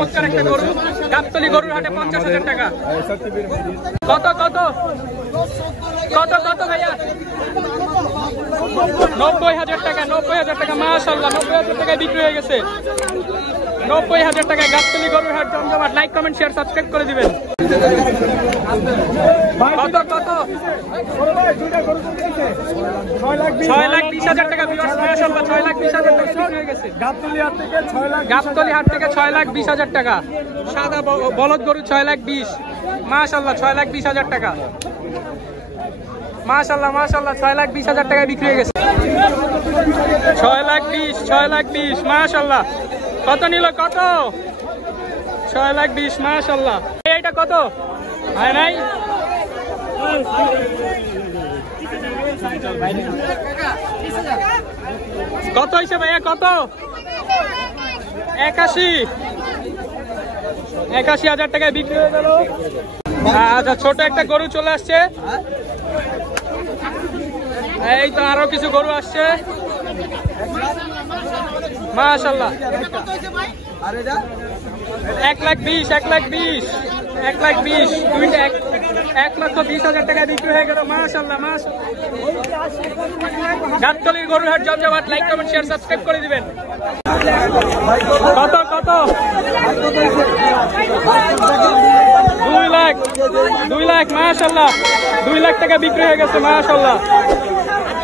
একটা গরু গাবতলী গরুর হাটে 50,000 টাকা। কত কত কত কত ভাইয়া? 90,000 টাকা। 90,000 টাকা মাশাআল্লাহ, 90,000 টাকায় বিক্রি হয়ে গেছে। 90,000 টাকায় গাবতলী গরুর হাট জমজমাট। লাইক কমেন্ট শেয়ার সাবস্ক্রাইব করে দিবেন। কত কত? 6,20,000 টাকা ভিউয়ার্স মাশাআল্লাহ, 6,20,000 টাকা বিক্রি হয়ে গেছে। গাবতলী হাট থেকে 6,20,000 টাকা। সাদা বলদ গরু 6,20,000 মাশাআল্লাহ, 6,20,000 টাকা মাশাআল্লাহ মাশাআল্লাহ, 6,20,000 টাকায় বিক্রি হয়ে গেছে। 6,20,000 মাশাআল্লাহ। কত নিল? কত? 6,20,000 মাশাআল্লাহ। এইটা কত হয় নাই? কত হয়েছে ভাইয়া? কত? 81,000 টাকায় বিক্রি হয়ে গেল। আচ্ছা, ছোট একটা গরু চলে আসছে। এই তো আরো কিছু গরু আসছে মাশাআল্লাহ। 1,20,000 1,20,000 টাকায় বিক্রি হয়ে গেল মাশাআল্লাহ গাবতলীর গরুর হাট জমজমাট। লাইক কমেন্ট শেয়ার সাবস্ক্রাইব করে দিবেন। কত কত? 2 লাখ মাশাআল্লাহ, 2 লাখ টাকা বিক্রি হয়ে গেছে মাশাআল্লাহ।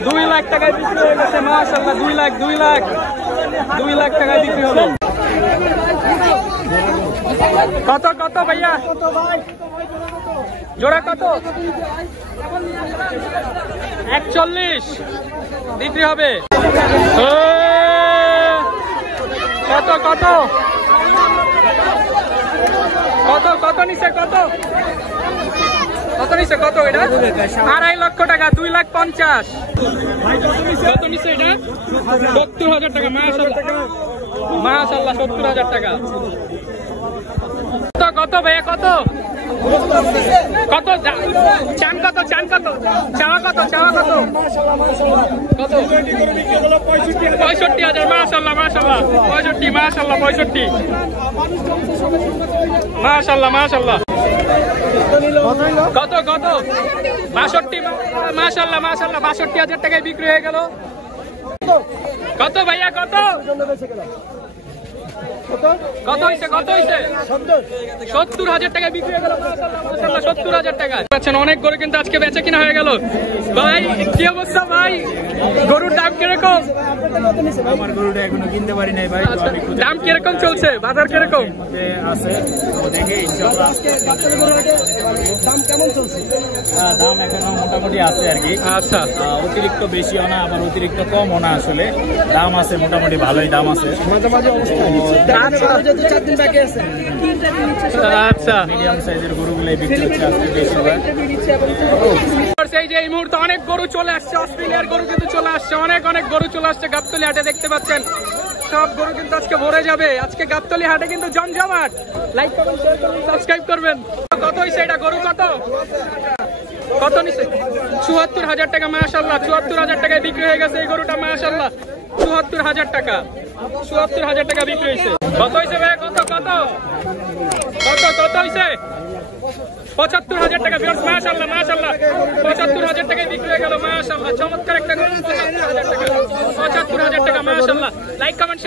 2 লাখ টাকায় বিক্রি হয়ে গেছে মাশাআল্লাহ। 2 লাখ টাকায় বিক্রি হলো। কত কত ভাইয়া? জোড়া কত? 41 বিক্রি হবে। কত কত কত কত নিচে? কত কত নিচে? কত এটা? 2.5 লক্ষ টাকা। 2,50,000। কত নিচে এটা? 70,000 টাকা মাশাআল্লাহ, 70,000 টাকা। কত ভাইয়া? কত কত চান? কত চান? কত চাওয়া? কত চাওয়া? কত কত? 65,000 মাশাআল্লাহ মাশাআল্লাহ। 65 মাশাআল্লাহ, 65 মাশাআল্লাহ মাশাআল্লাহ। কত কত? 62 মাশাআল্লাহ মাশাআল্লাহ। 62,000 টাকায় বিক্রি হয়ে গেল। কত ভাইয়া? কত কত হয়েছে? কত হয়েছে? 70,000 টাকা বিক্রি হয়ে গেল মাশাআল্লাহ, 70,000 টাকা। অনেক গরু কিন্তু আজকে বেচা কিনা হয়ে গেল। ভাই কি অবস্থা ভাই? গরুর দাম কিরকম? আমার গরুটা এখনো কিনতে পারি নাই ভাই। দাম কিরকম চলছে? বাজার কিরকম আছে? দেখি ইনশাআল্লাহ। দাম কেমন চলছে? দাম এখনো মোটামুটি আছে আর কি। আচ্ছা, অতিরিক্ত বেশিও না আবার অতিরিক্ত কমও না, আসলে দাম আছে মোটামুটি ভালোই দাম আছে। মাঝে মাঝে আচ্ছা, মিডিয়াম সাইজের গরুগুলো বিক্রি হচ্ছে আজকে বেশিরভাগ। এই মুহূর্তে অনেক গরু চলে আসছে। অস্ট্রেলিয়ার গরু কিন্তু চলে আসছে। অনেক গরু চলে আসছে গাবতলী হাটে। দেখতে পাচ্ছেন সব গরু কিন্তু আজকে ভরে যাবে। আজকে গাবতলী হাটে কিন্তু জমজমাট। লাইক কমেন্ট শেয়ার করবেন, সাবস্ক্রাইব করবেন। কত হয়েছে এটা? গরু কত কত নিছে? 74,000 টাকা মাশাআল্লাহ। 74,000 টাকায় বিক্রি হয়ে গেছে এই গরুটা মাশাআল্লাহ। 74,000 টাকা। 74,000 টাকা বিক্রি হয়েছে। কত হয়েছে ভাই? কত কত কত কত হয়েছে? 75,000 টাকা ভিউয়ার্স মাশাআল্লাহ মাশাআল্লাহ। 75,000 টাকায় বিক্রি হয়ে গেল মাশাআল্লাহ। চমৎকার একটা গরু। 75,000 টাকা মাশাআল্লাহ। Like comment share